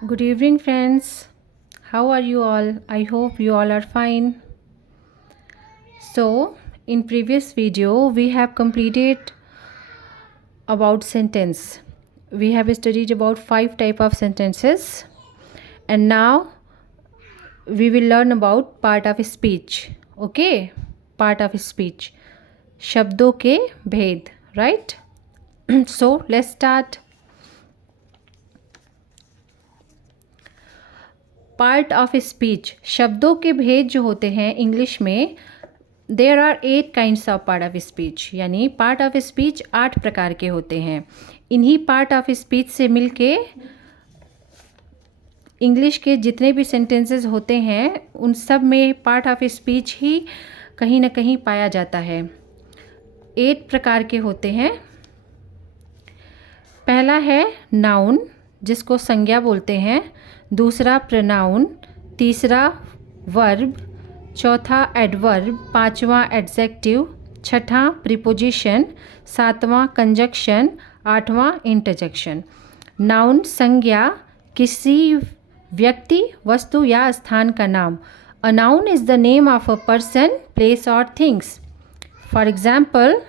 Good evening, friends. How are you all? I hope you all are fine. So, in previous video, we have completed about sentence. We have studied about 5 type of sentences, and now we will learn about part of speech. Okay, part of speech. शब्दों के भेद, right? So let's start. Part of speech, शब्दों के भेद जो होते हैं English में, there are 8 kinds of part of speech, यानी पार्ट ऑफ स्पीच 8 प्रकार के होते हैं। इन्हीं पार्ट ऑफ स्पीच से मिलके इंग्लिश के जितने भी सेंटेंसेस होते हैं उन सब में पार्ट ऑफ स्पीच ही कहीं ना कहीं पाया जाता है। 8 प्रकार के होते हैं। पहला है नाउन, जिसको संज्ञा बोलते हैं। दूसरा प्रोनाउन, तीसरा वर्ब, चौथा एडवर्ब, पांचवा एडजेक्टिव, छठा प्रीपोजिशन, सातवां कंजक्शन, आठवां इंटरजेक्शन। नाउन संज्ञा, किसी व्यक्ति, वस्तु या स्थान का नाम। A noun is the name of a person, place और things. For example,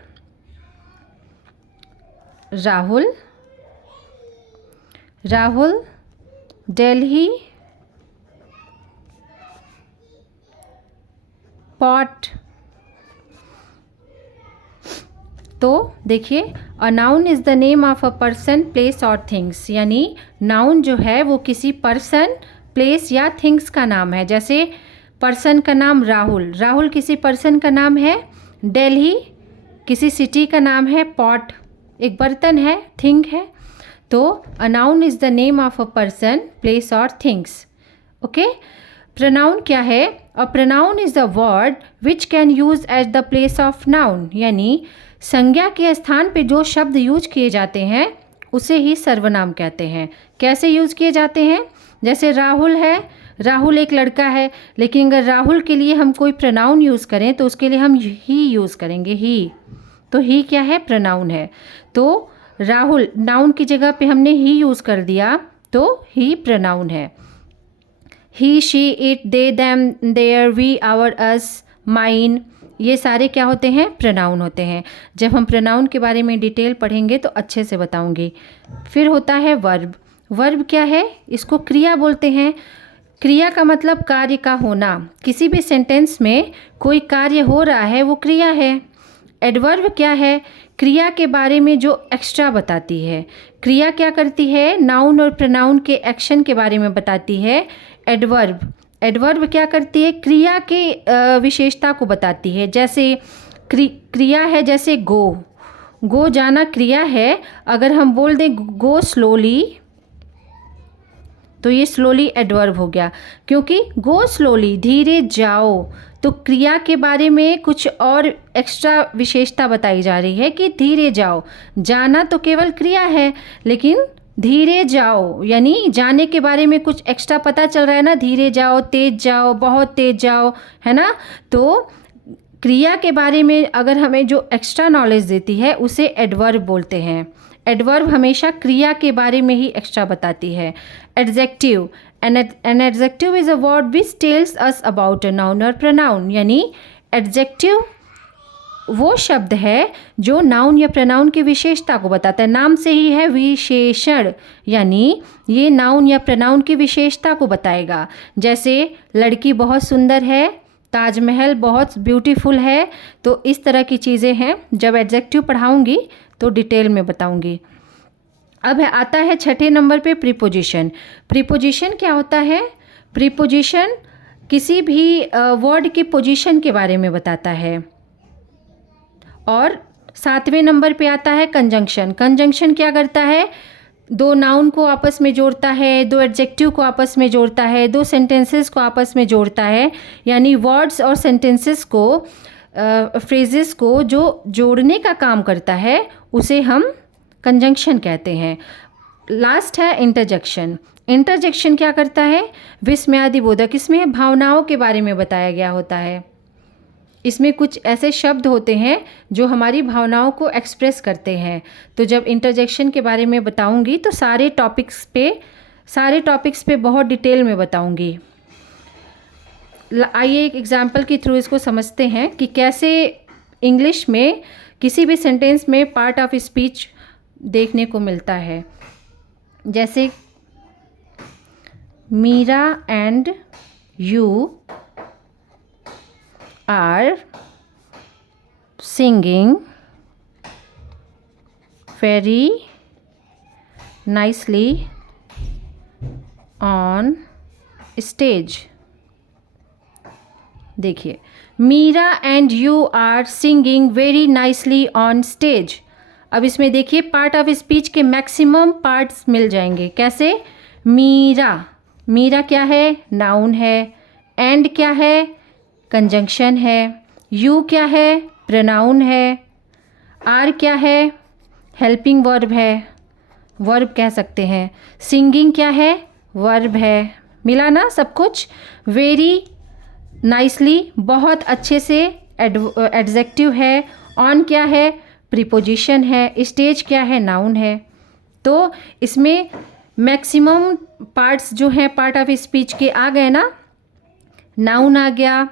Rahul, Rahul Delhi, pot. तो देखिए, a noun is the name of a person, place और थिंग्स, यानी नाउन जो है वो किसी पर्सन, प्लेस या थिंग्स का नाम है। जैसे पर्सन का नाम राहुल, राहुल किसी पर्सन का नाम है। दिल्ली किसी सिटी का नाम है। पॉट एक बर्तन है, थिंग है। तो अ noun is the name of a person, place और थिंग्स। ओके, प्रोनाउन क्या है? A pronoun is the word which can use at the place of noun, यानी संज्ञा के स्थान पे जो शब्द यूज किए जाते हैं उसे ही सर्वनाम कहते हैं। कैसे यूज किए जाते हैं? जैसे राहुल है, राहुल एक लड़का है, लेकिन अगर राहुल के लिए हम कोई प्रोनाउन यूज़ करें तो उसके लिए हम ही यूज़ करेंगे, ही। तो ही क्या है? प्रोनाउन है। तो राहुल नाउन की जगह पे हमने ही यूज़ कर दिया, तो ही प्रोनाउन है। He, she, it, they, them, there, we, our, us, mine, ये सारे क्या होते हैं? प्रोनाउन होते हैं। जब हम प्रोनाउन के बारे में डिटेल पढ़ेंगे तो अच्छे से बताऊंगी। फिर होता है वर्ब। वर्ब क्या है? इसको क्रिया बोलते हैं। क्रिया का मतलब कार्य का होना। किसी भी सेंटेंस में कोई कार्य हो रहा है वो क्रिया है। एडवर्ब क्या है? क्रिया के बारे में जो एक्स्ट्रा बताती है। क्रिया क्या करती है? नाउन और प्रोनाउन के एक्शन के बारे में बताती है। एडवर्ब, एडवर्ब क्या करती है? क्रिया के विशेषता को बताती है। जैसे क्रिया है, जैसे गो, गो जाना क्रिया है। अगर हम बोल दें गो स्लोली, तो ये स्लोली एडवर्ब हो गया, क्योंकि गो स्लोली, धीरे जाओ। तो क्रिया के बारे में कुछ और एक्स्ट्रा विशेषता बताई जा रही है कि धीरे जाओ। जाना तो केवल क्रिया है, लेकिन धीरे जाओ यानी जाने के बारे में कुछ एक्स्ट्रा पता चल रहा है ना। धीरे जाओ, तेज जाओ, बहुत तेज जाओ, है ना। तो क्रिया के बारे में अगर हमें जो एक्स्ट्रा नॉलेज देती है उसे एडवर्ब बोलते हैं। एडवर्ब हमेशा क्रिया के बारे में ही एक्स्ट्रा बताती है। Adjective, an adjective is a word which tells us about a noun और प्रोनाउन, यानी एडजेक्टिव वो शब्द है जो नाउन या प्रोनाउन की विशेषता को बताता है। नाम से ही है विशेषण, यानी ये नाउन या प्रोनाउन की विशेषता को बताएगा। जैसे लड़की बहुत सुंदर है, ताजमहल बहुत ब्यूटीफुल है। तो इस तरह की चीज़ें हैं। जब एडजेक्टिव पढ़ाऊंगी तो डिटेल में बताऊंगी। अब आता है छठे नंबर पे प्रीपोजिशन। प्रीपोजिशन क्या होता है? प्रीपोजिशन किसी भी वर्ड की पोजीशन के बारे में बताता है। और सातवें नंबर पे आता है कंजंक्शन। कंजंक्शन क्या करता है? दो नाउन को आपस में जोड़ता है, दो एडजेक्टिव को आपस में जोड़ता है, दो सेंटेंसेस को आपस में जोड़ता है। यानी वर्ड्स और सेंटेंसेस को, फ्रेजेस को जो जोड़ने का काम करता है उसे हम कंजंक्शन कहते हैं। लास्ट है इंटरजेक्शन। इंटरजेक्शन क्या करता है? विस्मयादि बोधक, इसमें भावनाओं के बारे में बताया गया होता है। इसमें कुछ ऐसे शब्द होते हैं जो हमारी भावनाओं को एक्सप्रेस करते हैं। तो जब इंटरजेक्शन के बारे में बताऊंगी तो सारे टॉपिक्स पे सारे टॉपिक्स पे बहुत डिटेल में बताऊंगी। आइए एक एग्जांपल के थ्रू इसको समझते हैं कि कैसे इंग्लिश में किसी भी सेंटेंस में पार्ट ऑफ स्पीच देखने को मिलता है। जैसे Meera and you are singing very nicely on stage. देखिए, Meera and you are singing very nicely on stage. अब इसमें देखिए पार्ट ऑफ स्पीच के मैक्सिमम पार्ट्स मिल जाएंगे। कैसे? मीरा, मीरा क्या है? नाउन है। एंड क्या है? कंजंक्शन है। यू क्या है? प्रोनाउन है। आर क्या है? हेल्पिंग वर्ब है, वर्ब कह सकते हैं। सिंगिंग क्या है? वर्ब है। मिला ना सब कुछ? वेरी नाइसली बहुत अच्छे से एडजेक्टिव है। ऑन क्या है? प्रीपोजिशन है। स्टेज क्या है? नाउन है। तो इसमें मैक्सिमम पार्ट्स जो हैं पार्ट ऑफ स्पीच के आ गए ना। नाउन आ गया,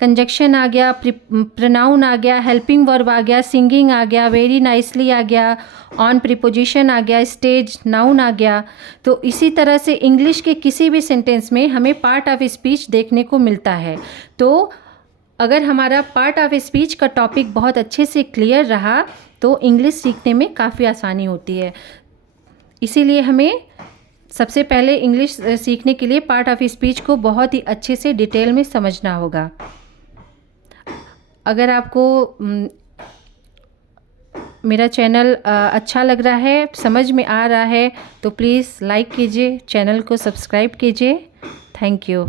कंजक्शन आ गया, प्रोनाउन आ गया, हेल्पिंग वर्ब आ गया, सिंगिंग आ गया, वेरी नाइसली आ गया, ऑन प्रीपोजिशन आ गया, स्टेज नाउन आ गया। तो इसी तरह से इंग्लिश के किसी भी सेंटेंस में हमें पार्ट ऑफ स्पीच देखने को मिलता है। तो अगर हमारा पार्ट ऑफ स्पीच का टॉपिक बहुत अच्छे से क्लियर रहा तो इंग्लिश सीखने में काफ़ी आसानी होती है। इसीलिए हमें सबसे पहले इंग्लिश सीखने के लिए पार्ट ऑफ स्पीच को बहुत ही अच्छे से डिटेल में समझना होगा। अगर आपको मेरा चैनल अच्छा लग रहा है, समझ में आ रहा है, तो प्लीज़ लाइक कीजिए, चैनल को सब्सक्राइब कीजिए। Thank you.